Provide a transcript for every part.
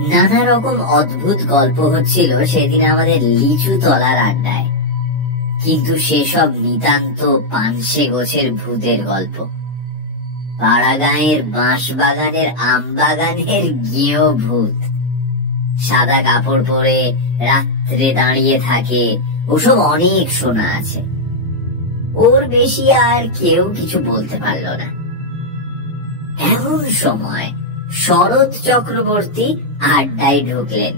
নানা রকম অদ্ভুত গল্প হচ্ছিল সেদিন আমাদের লিচু তলার আড্ডায়, কিন্তু সেসব নিতান্ত পানসে গোছের ভূতের গল্প। পাড়া গাঁয়ের বাঁশ বাগানের আম বাগানের গেঁয়ো ভূত, সাদা কাপড় পরে রাত্রে দাঁড়িয়ে থাকে, ওসব অনেক শোনা আছে। ওর বেশি আর কেউ কিছু বলতে পারল না। এমন সময় শরৎ চক্রবর্তী আড্ডায় ঢুকলেন।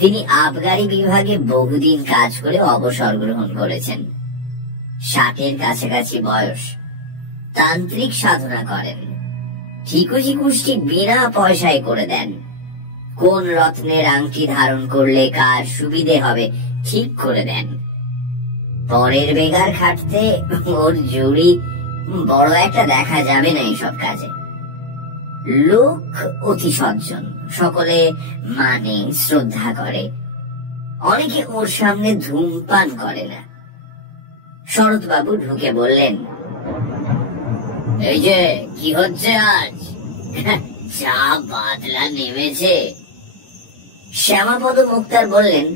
তিনি আবগারি বিভাগে বহুদিন কাজ করে অবসর গ্রহণ করেছেন। 60-এর কাছাকাছি বয়স। তান্ত্রিক সাধনা করেন। ঠিকুজি কুষ্টি বিনা পয়সায় করে দেন। কোন রত্নের আংটি ধারণ করলে কার সুবিধে হবে ঠিক করে দেন। পরের বেগার খাটতে ওর জুড়ি বড় একটা দেখা যাবে না এইসব কাজে। লোক অতি সজ্জন, সকলে মানে শ্রদ্ধা করে। অনেকে ওর সামনে ধূমপান করে না। শরৎবাবু ঢুকে বললেন, এই যে কি হচ্ছে আজ? চা বাদলা নেমেছে। শ্যামাপদ মুক্তার বললেন,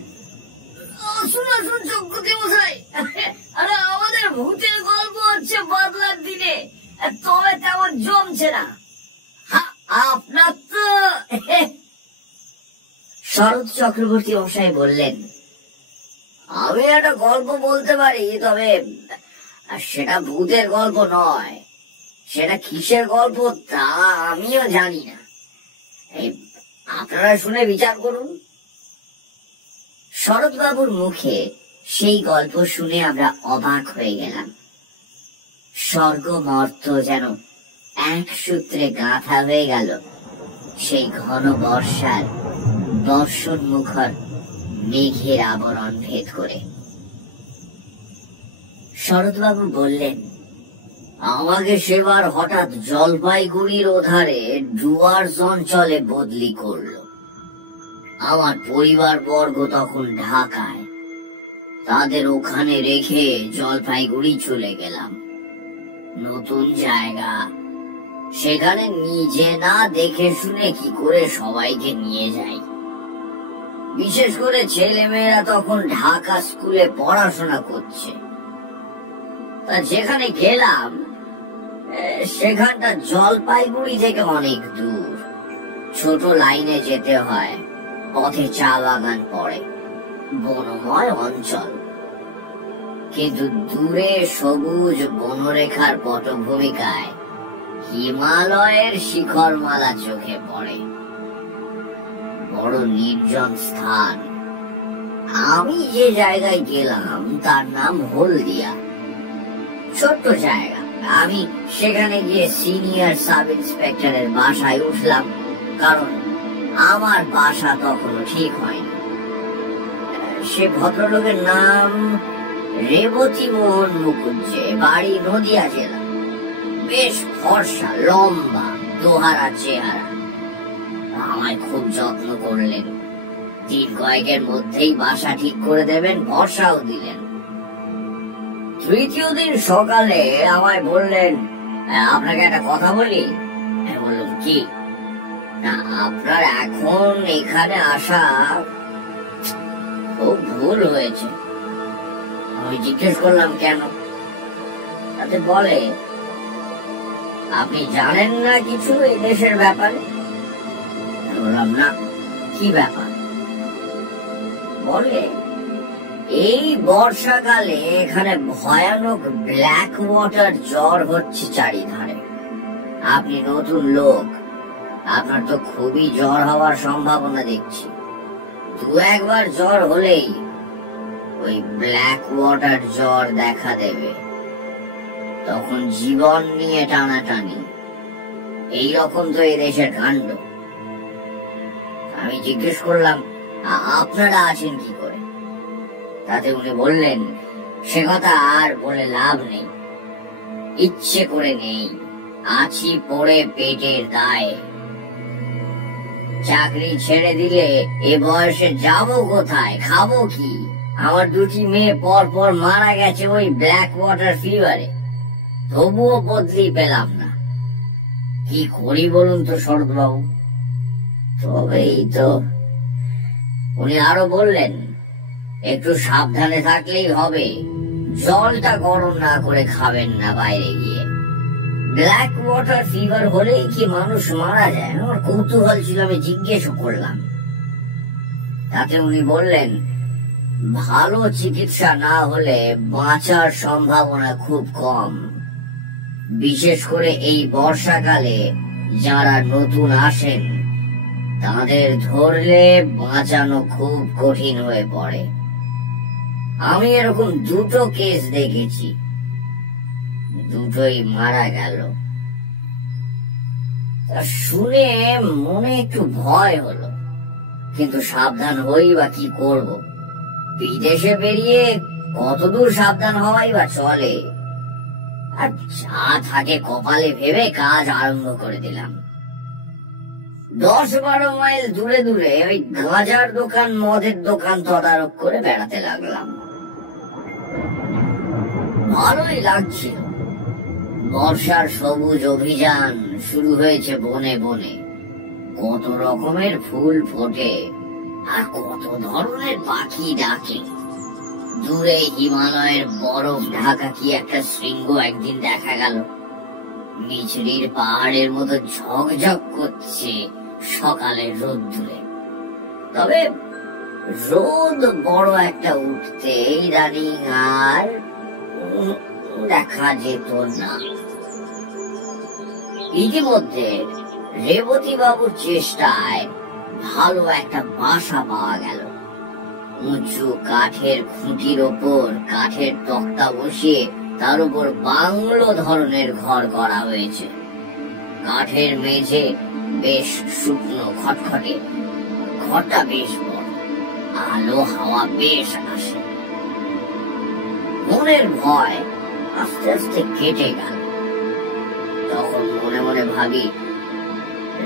আসুন আসুন যোগ্যতি মশাই, আরে আমাদের ভূতের গল্প হচ্ছে বাদলার দিনে, তবে তেমন জমছে না। আপনার তো শরৎ চক্রবর্তী মশাই বললেন, আমি একটা গল্প বলতে পারি, তবে সেটা ভূতের গল্প নয়। সেটা কিসের গল্প তা আমিও জানি না। আপনারা শুনে বিচার করুন। শরৎবাবুর মুখে সেই গল্প শুনে আমরা অবাক হয়ে গেলাম। স্বর্গ মর্ত যেন এক সূত্রে গাঁথা হয়ে গেল সেই ঘন বর্ষার বর্ষণ মুখর মেঘের আবরণ ভেদ করে। শরৎবাবু বললেন, আমাকে সেবার হঠাৎ জলপাইগুড়ির ওধারে ডুয়ার্স অঞ্চলে বদলি করল। আমার পরিবার বর্গ তখন ঢাকায়, তাদের ওখানে রেখে জলপাইগুড়ি চলে গেলাম। নতুন জায়গা, সেখানে নিজে না দেখে শুনে কি করে সবাইকে নিয়ে যাই। বিশেষ করে ছেলে মেয়েরা তখন ঢাকা স্কুলে পড়াশোনা করছে। তা যেখানে গেলাম সেখানটা জলপাইগুড়ি থেকে অনেক দূর। ছোট লাইনে যেতে হয়, পথে চা বাগান পড়ে, বনময় অঞ্চল। কিন্তু দূরে সবুজ বনরেখার পটভূমিকায় হিমালয়ের শিখরমালা চোখে পড়ে। বড় নির্জন স্থান। আমি যে জায়গায় গেলাম তার নাম হলদিয়া। ছোট্ট জায়গা। আমি সেখানে গিয়ে সিনিয়র সাব ইন্সপেক্টরের বাসায় উঠলাম, কারণ আমার বাসা তখনো ঠিক হয়নি। সে ভদ্রলোকের নাম রেবতী মোহন মুখুজ্জে, বাড়ি নদিয়া জেলা। বেশ ফর্সা, লম্বা, দোহারা চেহারা। আমায় খুব যত্ন করলেন। 3 কয়েকের মধ্যেই বাসা ঠিক করে দেবেন ভরসাও দিলেন। তৃতীয় দিন সকালে আমায় বললেন, আপনাকে একটা কথা বলি। বললাম, কি? না, আপনার এখন এখানে আসা খুব ভুল হয়েছে। আমি জিজ্ঞেস করলাম, কেন? তাতে বলে, আপনি জানেন না কিছু এই দেশের ব্যাপারে? বললাম, না, কি ব্যাপার? বলে, এই বর্ষাকালে এখানে ভয়ানক ব্ল্যাক ওয়াটার জ্বর হচ্ছে চারিধারে। আপনি নতুন লোক, আপনার তো খুবই জ্বর হওয়ার সম্ভাবনা দেখছি। 2-1 বার জ্বর হলেই ওই ব্ল্যাক ওয়াটার জ্বর দেখা দেবে। তখন জীবন নিয়ে টানাটানি। এইরকম তো এই দেশের কাণ্ড। আমি জিজ্ঞেস করলাম, আপনারা আছেন কি করে? তাতে উনি বললেন, সে কথা আর বলে লাভ নেই। ইচ্ছে করে নেই, আছি পড়ে পেটের দায়ে। চাকরি ছেড়ে দিলে এ বয়সে যাবো কোথায়, খাবো কি? আমার 2টি মেয়ে পর পর মারা গেছে ওই ব্ল্যাক ওয়াটার ফিভারে, তবুও বদলি পেলাম না। কি করি বলুন তো শরৎবাবু? তবেই তো। উনি আরো বললেন, একটু সাবধানে থাকলেই হবে, জলটা গরম না করে খাবেন না বাইরে গিয়ে। ব্ল্যাক ওয়াটার ফিভার হলেই কি মানুষ মারা যায়? আমার কৌতূহল ছিল, আমি জিজ্ঞেস করলাম। তাতে উনি বললেন, ভালো চিকিৎসা না হলে বাঁচার সম্ভাবনা খুব কম, বিশেষ করে এই বর্ষাকালে যারা নতুন আসেন তাদের ধরলে বাঁচানো খুব কঠিন হয়ে পড়ে। আমি এরকম 2টো কেস দেখেছি, দুটোই মারা গেল। শুনে মনে একটু ভয় হলো, কিন্তু সাবধান হই বা কি করব? বিদেশে বেরিয়ে কতদূর সাবধান হওয়াই বা চলে। আর যা থাকে কপালে ভেবে কাজ আরম্ভ করে দিলাম। 10-12 মাইল দূরে দূরে ওই গাঁজার দোকান, মদের দোকান তদারক করে বেড়াতে লাগলাম। ভালোই লাগছিল। বর্ষার সবুজ অভিযান শুরু হয়েছে বনে বনে। কত রকমের ফুল ফোটে আর কত ধরনের পাখি ডাকে। দূরে হিমালয়ের বরফ ঢাকা কি একটা শৃঙ্গ একদিন দেখা গেল, মিছরির পাহাড়ের মতো ঝকঝক করছে সকালের রোদ্দুরে। তবে রোদ বড় একটা উঠতে ইদানিং আর দেখা যেত না। ইতিমধ্যে রেবতী বাবুর চেষ্টায় ভালো একটা বাসা পাওয়া গেল। উঁচু কাঠের খুঁটির ওপর কাঠের তক্তা বসিয়ে তার উপর বাংলো ধরনের ঘর করা হয়েছে। কাঠের মেঝে বেশ শুকনো খটখটে, ঘরটা বেশ বড়, আলো হাওয়া বেশ আসে। মনের ভয় আস্তে আস্তে কেটে গেল। তখন মনে মনে ভাবি,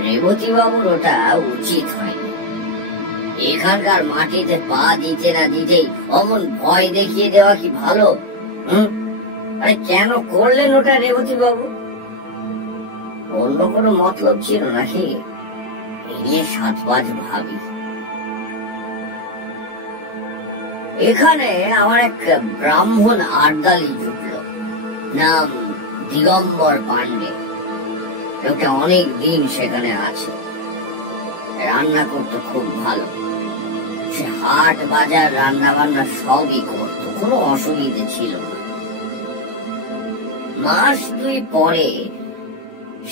রেবতী বাবুর ওটা উচিত হয়নি। এখানকার মাটিতে পা দিতে না দিতেই অমন ভয় দেখিয়ে দেওয়া কি ভালো? আরে কেন করলেন ওটা রেবতী বাবু? অন্য কোনো মতলব ছিল নাকি? এ নিয়ে 7-5 ভাবি। এখানে আমার এক ব্রাহ্মণ আর্দালি জুটল, নাম দিগম্বর পান্ডে। লোকটা অনেক দিন সেখানে আছে। রান্না করতো খুব ভালো। সে হাট বাজার রান্না বান্না সবই করত, কোনো অসুবিধে ছিল না। মাস 2 পরে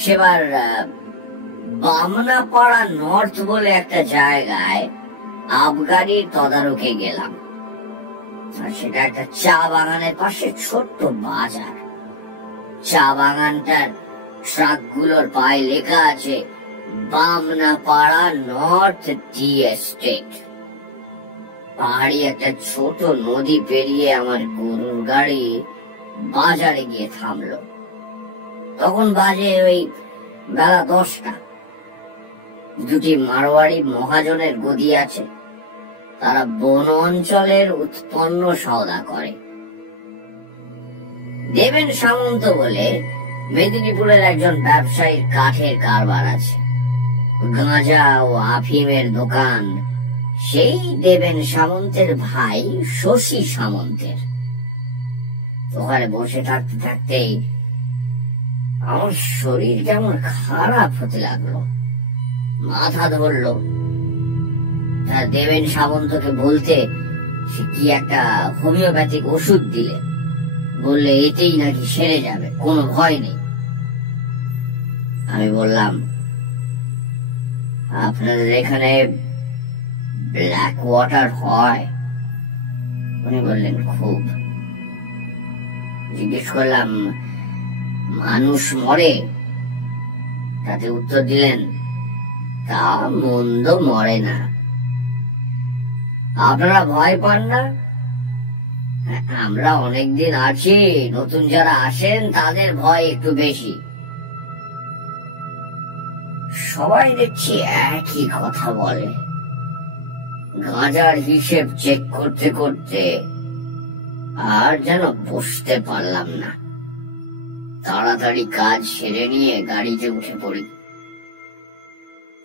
সেবার বামনাপাড়া নর্থ বলে একটা জায়গায় আবগারির তদারকে গেলাম। সেটা একটা চা বাগানের পাশে ছোট্ট বাজার। চা বাগানটার ট্রাকগুলোর পায়ে লেখা আছে বামনাপাড়া নর্থ টি এস্টেট। পাহাড়ি একটা ছোট নদী পেরিয়ে আমার গরুর গাড়ি বাজারে গিয়ে থামলো। তখন বাজে ওই বেলা 10টা। 2টি মারোয়াড়ি মহাজনের গদি আছে। তারা বন অঞ্চলের উৎপন্ন সওদা করে। দেবেন সামন্ত বলে মেদিনীপুরের একজন ব্যবসায়ীর কাঠের কারবার আছে। গাঁজা ও আফিমের দোকান সেই দেবেন সামন্তের ভাই শশী সামন্তের। ওখানে বসে থাকতে থাকতেই আমার শরীর কেমন খারাপ হতে লাগলো, মাথা ধরলো। দেবেন সামন্তকে বলতে সে কি একটা হোমিওপ্যাথিক ওষুধ দিলে, বললে এতেই নাকি সেরে যাবে, কোনো ভয় নেই। আমি বললাম, আপনাদের এখানে ব্ল্যাক ওয়াটার হয়? উনি বললেন, খুব। জিজ্ঞেস করলাম, মানুষ মরে? তাতে উত্তর দিলেন, তা মন্দ মরে না। আপনারা ভয় পান না? আমরা অনেকদিন আছি, নতুন যারা আসেন তাদের ভয় একটু বেশি। সবাই দেখছি একই কথা বলে। গাঁজার হিসেব চেক করতে করতে আর যেন বসতে পারলাম না। তাড়াতাড়ি কাজ সেরে নিয়ে গাড়িতে উঠে পড়ি।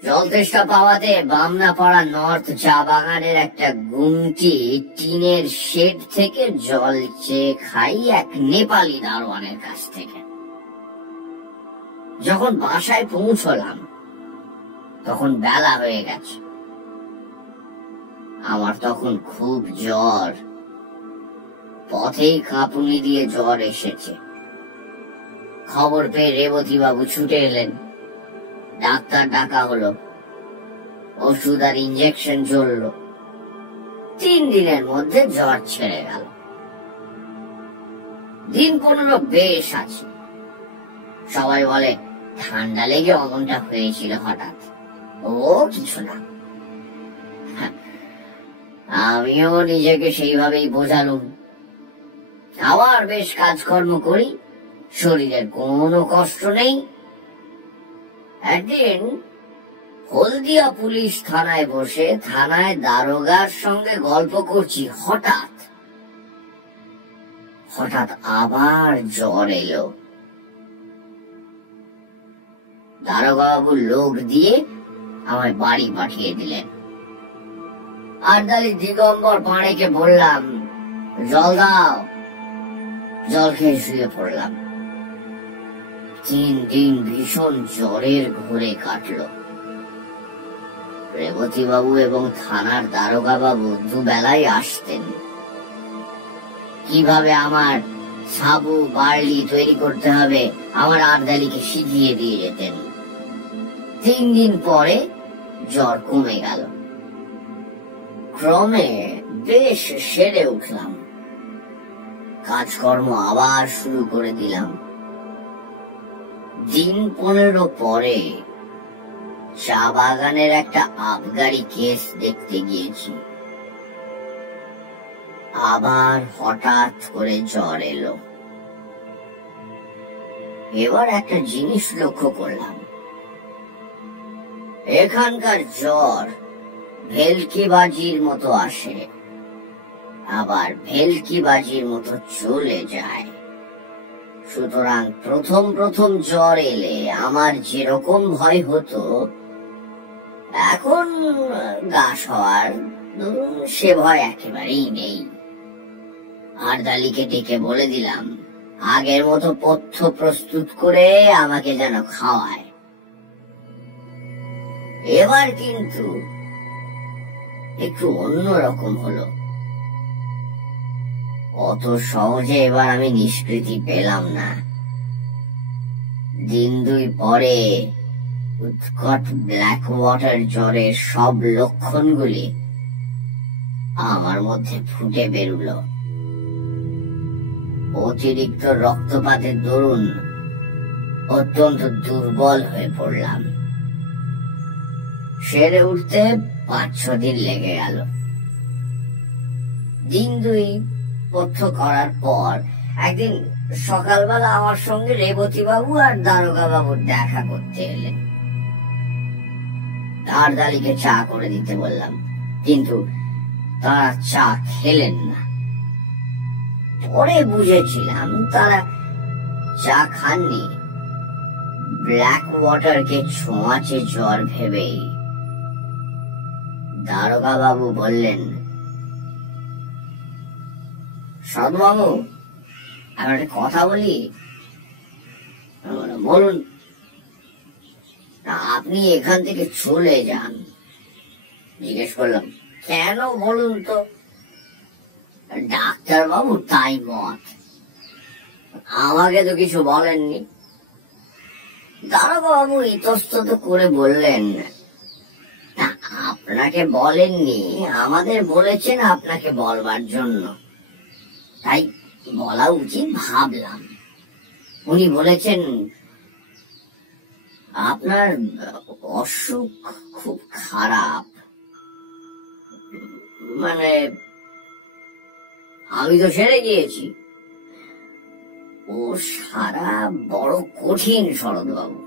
জল তেষ্টা পাওয়াতে বামনাপাড়া নর্থ চা বাগানের একটা গুমটি টিনের শেড থেকে জল চেয়ে খাই এক নেপালি দারোয়ানের কাছ থেকে। যখন বাসায় পৌঁছলাম তখন বেলা হয়ে গেছে। আমার তখন খুব জ্বর, পথেই কাঁপুনি দিয়ে জ্বর এসেছে। খবর পেয়ে রেবতী বাবু ছুটে এলেন, ডাক্তার ডাকা হলো, ওষুধ আর ইঞ্জেকশন চলল। 3 দিনের মধ্যে জ্বর ছেড়ে গেল। দিন 15 বেশ আছে। সবাই বলে ঠান্ডা লেগে অমনটা হয়েছিল হঠাৎ, ও কিছু না। আমিও নিজেকে সেইভাবেই বোঝালুম। আবার বেশ কাজকর্ম করি, শরীরের কোনো কষ্ট নেই। একদিন হলদিয়া পুলিশ থানায় বসে থানায় দারোগার সঙ্গে গল্প করছি, হঠাৎ আবার জ্বর এলো। দারোগা বাবু লোক দিয়ে আমায় বাড়ি পাঠিয়ে দিলেন। আরদালি দিগম্বর পাড়েকে বললাম, জল দাও। জল খেয়ে শুয়ে পড়লাম। 3 দিন ভীষণ জ্বরের ঘোরে কাটলো। রেবতী বাবু এবং থানার দারোগা বাবু দুবেলাই আসতেন। কিভাবে আমার সাবু বার্লি তৈরি করতে হবে আমার আরদালিকে শিখিয়ে দিয়ে যেতেন। 3 দিন পরে জ্বর কমে গেল। ক্রমে বেশ সেরে উঠলাম। কাজকর্ম আবার শুরু করে দিলাম। দিন 15 পরে চা বাগানের একটা আবগারি কেস দেখতে গিয়েছি। আবার হঠাৎ করে জ্বর এলো। এবার একটা জিনিস লক্ষ্য করলাম, এখানকার জ্বর ভেলকিবাজির মতো আসে, আবার ভেলকিবাজির মতো চলে যায়। সুতরাং প্রথম জ্বর এলে আমার যেরকম ভয় হতো, এখন গা সওয়ার সে ভয় একেবারেই নেই। আরদালিকে ডেকে বলে দিলাম, আগের মতো পথ্য প্রস্তুত করে আমাকে যেন খাওয়ায়। এবার কিন্তু একটু অন্যরকম হলো। অত সহজে এবার আমি নিষ্কৃতি পেলাম না। দিন 2 পরে উৎকট ব্ল্যাক ওয়াটার জ্বরের সব লক্ষণগুলি আমার মধ্যে ফুটে বেরুলো। অতিরিক্ত রক্তপাতের দরুন অত্যন্ত দুর্বল হয়ে পড়লাম। সেরে উঠতে 5-6 দিন লেগে গেল। দিন 2 পথ্য করার পর একদিন সকালবেলা আমার সঙ্গে রেবতী বাবু আর দারোগা বাবু দেখা করতে এলেন। আরদালিকে চা করে দিতে বললাম, কিন্তু তারা চা খেলেন না। পরে বুঝেছিলাম তারা চা খাননি ব্ল্যাক ওয়াটারকে ছোঁয়াচে জ্বর ভেবেই। দারোগা বাবু বললেন, সদবাবু আমি একটা কথা বলি। বলুন। আপনি এখান থেকে চলে যান। জিজ্ঞেস করলাম, কেন বলুন তো? ডাক্তার বাবু তাই মত, আমাকে তো কিছু বলেননি। দারোগা বাবু ইতস্তত করে বললেন, আপনাকে বলেননি, আমাদের বলেছেন আপনাকে বলবার জন্য, তাই বলা উচিত ভাবলাম। উনি বলেছেন, আপনার অসুখ খুব খারাপ। মানে আমি তো সেরে গিয়েছি, ও সারা বড় কঠিন শরৎবাবু।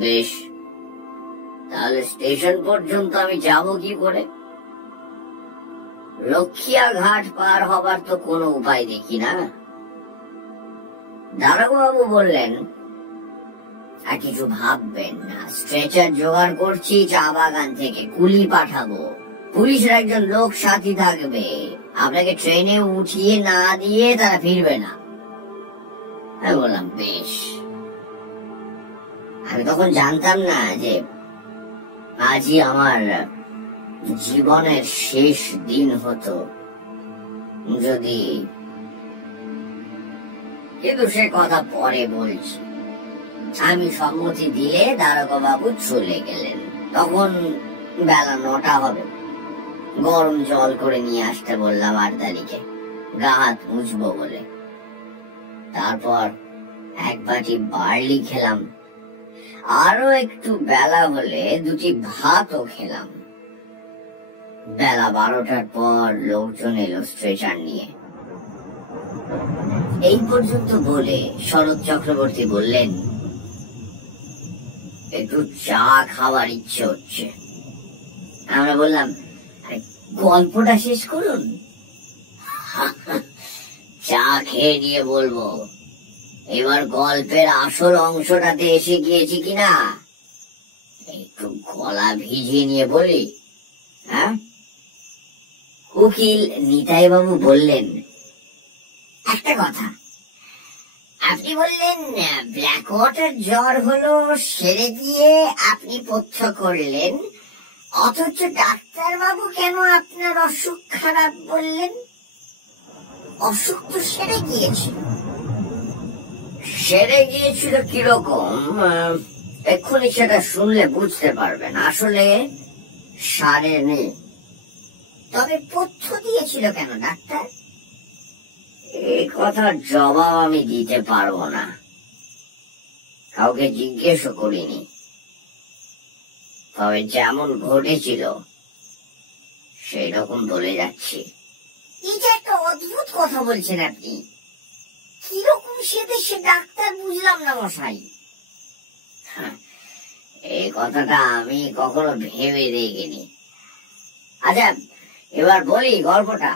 বেশ, তাহলে স্টেশন পর্যন্ত আমি যাব কি করে? লক্ষিয়া ঘাট পার হবার তো কোনো উপায় দেখি না। দারোগাবাবু বললেন, আর কিছু ভাববেন না, স্ট্রেচার জোগাড় করছি চা বাগান থেকে, কুলি পাঠাবো, পুলিশের একজন লোক সাথী থাকবে, আপনাকে ট্রেনে উঠিয়ে না দিয়ে তারা ফিরবে না। আমি বললাম বেশ। আমি তখন জানতাম না যে আজই আমার জীবনের শেষ দিন হতো যদি, কিন্তু সে কথা পরে বলছি। আমি সম্মতি দিলে দারোগা বাবু চলে গেলেন। তখন বেলা 9টা হবে। গরম জল করে নিয়ে আসতে বললাম আরদালিকে, গা হাত মুছবো বলে। তারপর এক বাটি বার্লি খেলাম। আরো একটু বেলা হলে 2টি ভাতও খেলাম। বেলা 12টার পর লোকজন এলো স্ট্রেচার নিয়ে। এই পর্যন্ত বলে শরৎ চক্রবর্তী বললেন, একটু চা খাওয়ার ইচ্ছে হচ্ছে। আমরা বললাম, গল্পটা শেষ করুন। চা খেয়ে নিয়ে বলবো। এবার গল্পের আসল অংশটাতে এসে গিয়েছি কিনা একটু গলা ভিজিয়ে নিয়ে বলি। হ্যাঁ, উকিল নিতাই বাবু বললেন, একটা কথা, আপনি বললেন ব্ল্যাক ওয়াটার জ্বর হলো, সেরে দিয়ে আপনি পথ্য করলেন, অথচ ডাক্তার বাবু কেন আপনার অসুখ খারাপ বললেন? অসুখ তো সেরে গিয়েছিল। সেরে গিয়েছিল কিরকম এক্ষুনি সেটা শুনলে বুঝতে পারবেন। আসলে সারেনি। তবে পথ্য দিয়েছিল কেন ডাক্তার? এই কথার জবাব আমি দিতে পারবো না, কাউকে জিজ্ঞেসও করিনি। তবে যেমন ঘটেছিল সেই রকম বলে যাচ্ছি। এই যে একটা অদ্ভুত কথা বলছেন আপনি, কিরকম সেদে সে ডাক্তার বুঝলাম না মশাই। এই কথাটা আমি কখনো ভেবে দেখিনি। আচ্ছা, এবার বলি গল্পটা।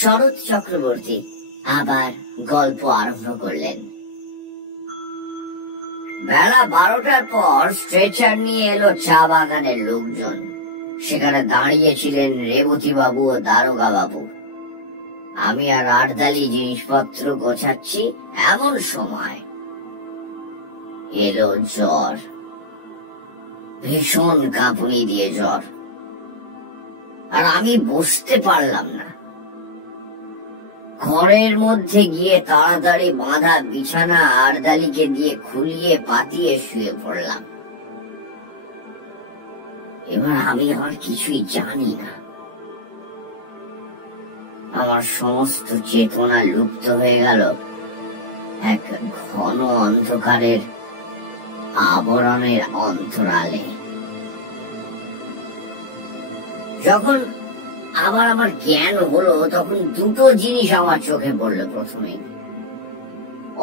শরৎ চক্রবর্তী আবার গল্প আরম্ভ করলেন। বেলা 12টার পর স্ট্রেচার নিয়ে এলো চা বাগানের লোকজন। সেখানে দাঁড়িয়েছিলেন রেবতী বাবু ও দারোগা বাবু। আমি আর আরদালি জিনিসপত্র গোছাচ্ছি, এমন সময় এলো জ্বর। ভীষণ কাঁপুনি দিয়ে জ্বর, আর আমি বসতে পারলাম না। ঘরের মধ্যে গিয়ে তাড়াতাড়ি বাঁধা বিছানা আরদালিকে দিয়ে খুলিয়ে পাতিয়ে শুয়ে পড়লাম। এবার আমি আর কিছুই জানি না। আমার সমস্ত চেতনা লুপ্ত হয়ে গেল এক ঘন অন্ধকারের আবরণের অন্তরালে। যখন আবার আমার জ্ঞান হলো, তখন দুটো জিনিস আমার চোখে পড়লো। প্রথমে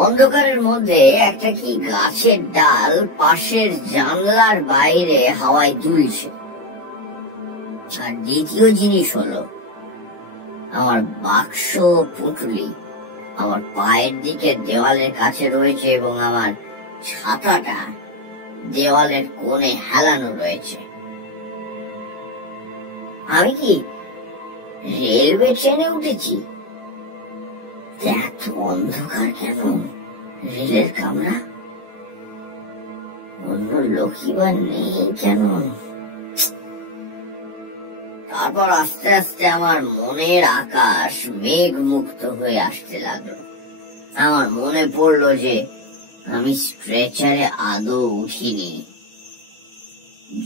অন্ধকারের মধ্যে একটা কি গাছের ডাল পাশের জানলার বাইরে হাওয়ায় দুলছে। আর দ্বিতীয় জিনিস হলো আমার বাক্স পুঁটুলি আমার পায়ের দিকে দেওয়ালের কাছে রয়েছে এবং আমার ছাতাটা দেওয়ালের কোণে হেলানো রয়েছে। আমি কি রেলওয়ে ট্রেনে উঠেছি? এত অন্ধকার কেন? রেলের কামরা, অন্য লোকই বা নেই কেন? তারপর আস্তে আস্তে আমার মনের আকাশ মেঘ মুক্ত হয়ে আসতে লাগলো। আমার মনে পড়লো যে আমি স্ট্রেচারে আদৌ উঠিনি।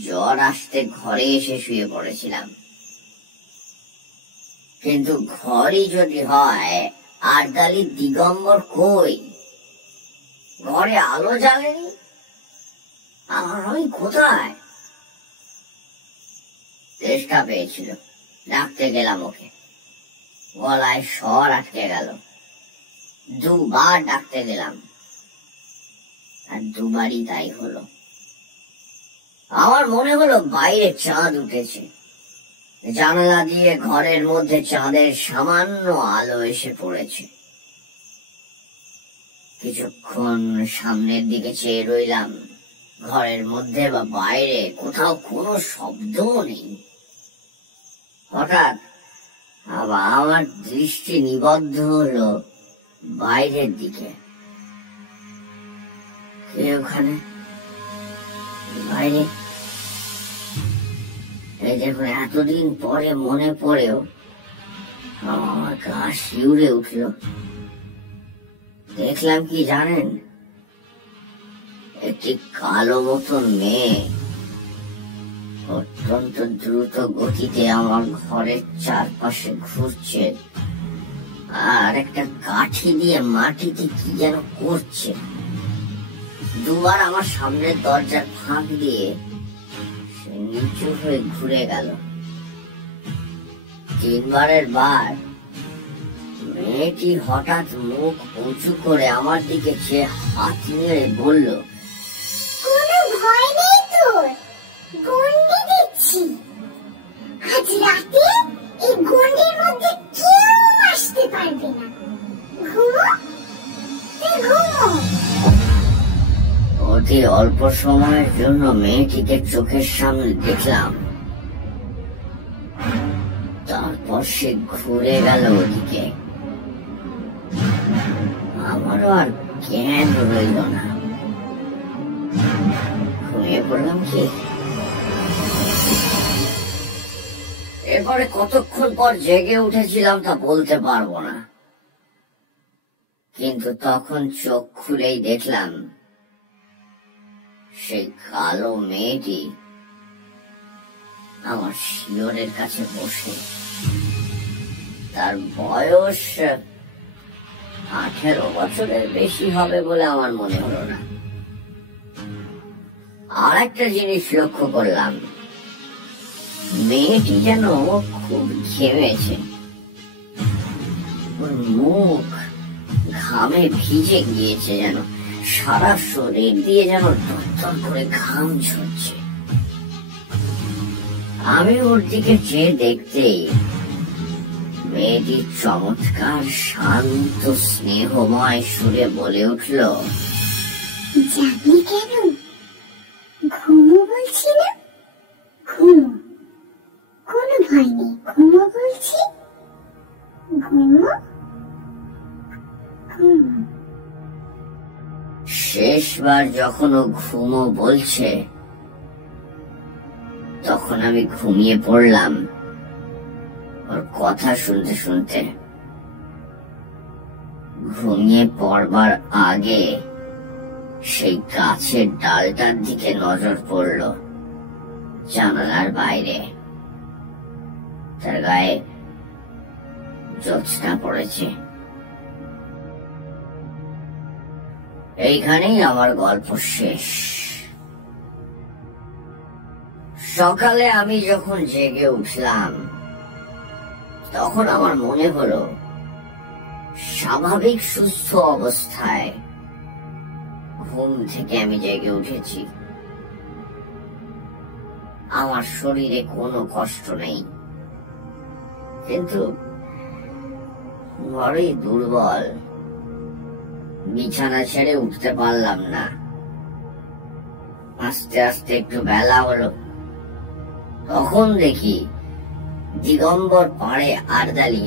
জ্বর আসতে ঘরে এসে শুয়ে পড়েছিলাম। কিন্তু ঘরই যদি হয়, আরদালি দিগম্বর কই? ঘরে আলো জ্বালেনি। আমি কোথায়? চেষ্টা পেয়েছিল, ডাকতে গেলাম ওকে, গলায় স্বর আটকে গেল। দুবার ডাকতে গেলাম, আর দুবারই তাই হলো। আমার মনে হলো বাইরে চাঁদ উঠেছে। জানালা দিয়ে ঘরের মধ্যে চাঁদের সামান্য আলো এসে পড়েছে। কিছুক্ষণ সামনের দিকে চেয়ে রইলাম। ঘরের মধ্যে বা বাইরে কোথাও কোনো শব্দও নেই। হঠাৎ আমার দৃষ্টি নিবদ্ধ হলো বাইরের দিকে। কে ওখানে বাইরে? এই দেখুন, এতদিন পরে মনে পড়েও আমার গা শিউরে উঠল। দেখলাম কি জানেন, একটি কালো মতন মেয়ে অত্যন্ত দ্রুত গতিতে আমার ঘরের চারপাশে ঘুরছে আর একটা কাঠি দিয়ে মাটিতে কি যেন করছে। দুবার আমার সামনের দরজার ফাঁক দিয়ে সে নিচু হয়ে ঘুরে গেল। তিনবারের বার মেয়েটি হঠাৎ মুখ উঁচু করে আমার দিকে চেয়ে হাত নেড়ে বলল, কোনো ভয় নেই তোর, গন্ডি দিচ্ছি। আজ রাতে এই গন্ডির মধ্যে কেউ আসতে পারবে না। ঘুমো, তুই ঘুমো। অতি অল্প সময়ের জন্য মেয়েটিকে চোখের সামনে দেখলাম, তারপর সে ঘুরে গেল ওদিকে। আমারও আর জ্ঞান রইল না, ঘুমিয়ে পড়লাম কি। এরপরে কতক্ষণ পর জেগে উঠেছিলাম তা বলতে পারবো না, কিন্তু তখন চোখ খুলেই দেখলাম সেই কালো মেয়েটি আমার শিয়রের কাছে বসে। তার বয়স 18 বছরের বেশি হবে বলে আমার মনে হলো না। আর একটা জিনিস লক্ষ্য করলাম, মেয়েটি যেন খুব ঘেমেছে। ওর মুখ ঘামে ভিজে গিয়েছে, যেন সারা শরীর দিয়ে যেন টরটর করে ঘাম ঝরছে। আমি ওর দিকে চেয়ে দেখতেই মেয়েটি চমৎকার শান্ত স্নেহময় সুরে বলে উঠল, যাবি কেন? ঘুমো বলছি না, ঘুমো, কোনো ভয় নেই। ঘুমো বলছি, ঘুমো, ঘুমো। শেষবার যখন ও ঘুমো বলছে তখন আমি ঘুমিয়ে পড়লাম ওর কথা শুনতে শুনতে। ঘুমিয়ে পড়বার আগে সেই গাছের ডালটার দিকে নজর পড়ল জানালার বাইরে। তার গায়ে জ্যোৎস্না পড়েছে। এইখানেই আমার গল্প শেষ। সকালে আমি যখন জেগে উঠলাম তখন আমার মনে হলো স্বাভাবিক সুস্থ অবস্থায় ঘুম থেকে আমি জেগে উঠেছি। আমার শরীরে কোনো কষ্ট নেই, কিন্তু বড়ই দুর্বল। বিছানা ছেড়ে উঠতে পারলাম না। আস্তে আস্তে একটু বেলা হলো, তখন দেখি দিগম্বর পাড়ে আরদালি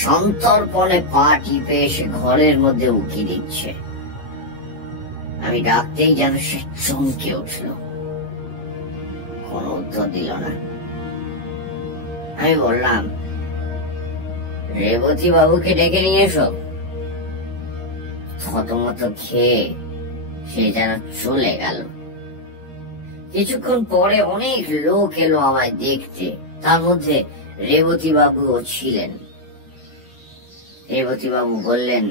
সন্তর্পণে পা টিপে এসে ঘরের মধ্যে উকি দিচ্ছে। আমি ডাকতেই যেন সে চমকে উঠল, কোনো উত্তর দিল না। আমি বললাম, রেবতী বাবুকে ডেকে নিয়ে এসো। থতমত খেয়ে সে যেন চলে গেল। কিছুক্ষণ পরে অনেক লোক এলো আমায় দেখতে, তার মধ্যে রেবতী বাবুও ছিলেন। রেবতী বাবু বললেন,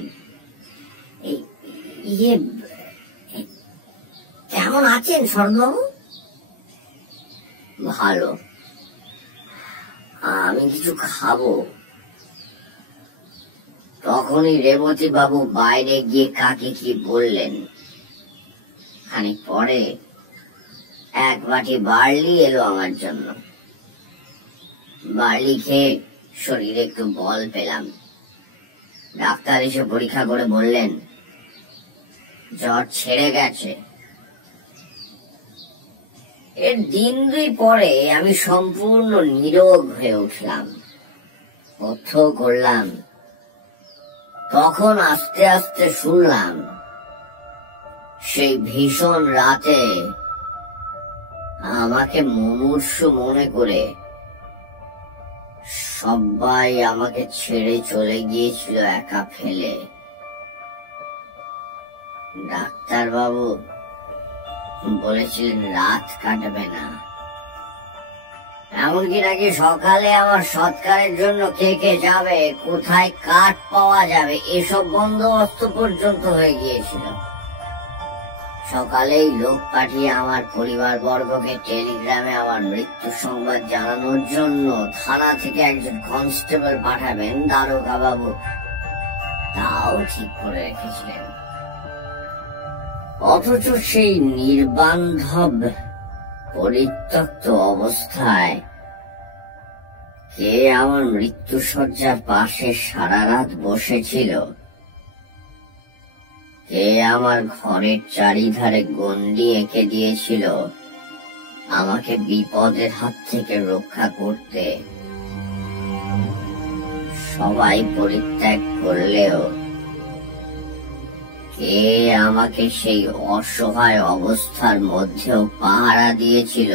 ইয়ে কেমন আছেন স্বর্ণবাবু? ভালো। আমি কিছু খাবো। তখনই রেবতী বাবু বাইরে গিয়ে কাকে কি বললেন। খানিক পরে এক বাটি বার্লি এলো আমার জন্য। বার্লি খেয়ে শরীরে একটু বল পেলাম। ডাক্তার এসে পরীক্ষা করে বললেন, জ্বর ছেড়ে গেছে। এর দিন 2 পরে আমি সম্পূর্ণ নীরোগ হয়ে উঠলাম, লক্ষ্য করলাম। তখন আস্তে আস্তে শুনলাম সেই ভীষণ রাতে আমাকে মুমূর্ষু মনে করে সবাই আমাকে ছেড়ে চলে গিয়েছিল একা ফেলে। ডাক্তার বাবু বলেছিলেন রাত কাটবে না, এমনকি নাকি সকালে আমার সৎকারের জন্য কে কে যাবে, কোথায় কাঠ পাওয়া যাবে, এসব বন্দোবস্ত পর্যন্ত হয়ে গিয়েছিল। সকালেই লোক পাঠিয়ে আমার পরিবার বর্গকে টেলিগ্রামে আমার মৃত্যু সংবাদ জানানোর জন্য থানা থেকে একজন কনস্টেবল পাঠাবেন দারোগা বাবু, তাও ঠিক করে রেখেছিলেন। অথচ সেই নির্বান্ধব পরিত্যক্ত অবস্থায় কে আমার মৃত্যুশয্যার পাশে সারা রাত বসেছিল, কে আমার ঘরের চারিধারে গণ্ডি এঁকে দিয়েছিল আমাকে বিপদের হাত থেকে রক্ষা করতে। সবাই পরিত্যাগ করলেও কে আমাকে সেই অসহায় অবস্থার মধ্যেও পাহারা দিয়েছিল,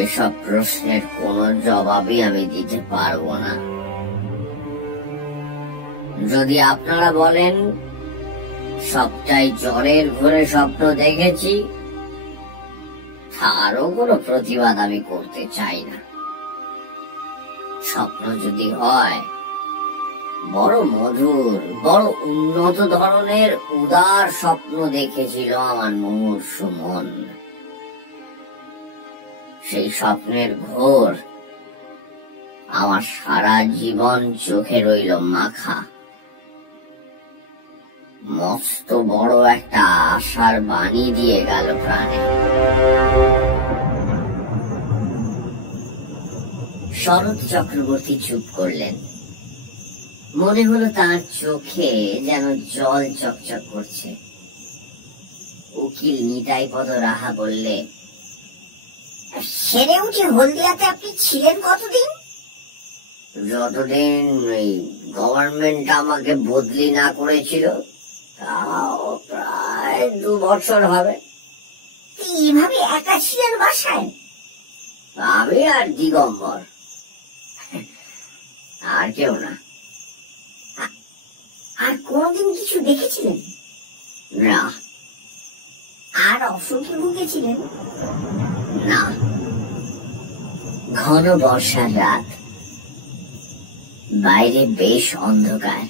এসব প্রশ্নের কোনো জবাবই আমি দিতে পারবো না। যদি আপনারা বলেন সবটাই জ্বরের ঘোরে স্বপ্ন দেখেছি, তারও কোনো প্রতিবাদ আমি করতে চাই না। স্বপ্ন যদি হয় বড় মধুর, বড় উন্নত ধরনের উদার স্বপ্ন দেখেছিল আমার মুমূর্ষু মন। সেই স্বপ্নের ঘোর আমার সারা জীবন চোখে রইল মাখা। মস্ত বড় একটা আশার বাণী দিয়ে গেল প্রাণে। শরৎ চক্রবর্তী চুপ করলেন। মনে হলো তার চোখে যেন জল চকচক করছে। উকিল নিতাইপদ রাহা বললে, সেরে উঠে হলদিয়াতে আপনি ছিলেন কতদিন? যতদিন গভর্নমেন্ট আমাকে বদলি না করেছিল, তাও প্রায় 2 বছর হবে। এইভাবে একা ছিলেন বাসায়? আমি আর দিগম্বর, আর কেউ না। আর কোনদিন কিছু দেখেছিলেন? না। আর অসুখে ভুগেছিলেন? না। ঘন বর্ষার রাত, বাইরে বেশ অন্ধকার।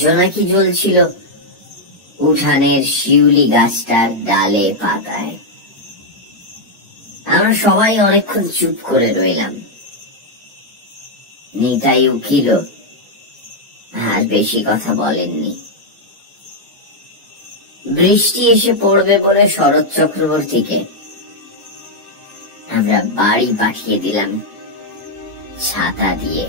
জোনাকি জ্বলছিল উঠানের শিউলি গাছটার ডালে পাতায়। আমরা সবাই অনেকক্ষণ চুপ করে রইলাম। নিতাই উকিল আর বেশি কথা বলেননি। বৃষ্টি এসে পড়বে বলে শরৎ চক্রবর্তীকে আমরা বাড়ি পাঠিয়ে দিলাম ছাতা দিয়ে।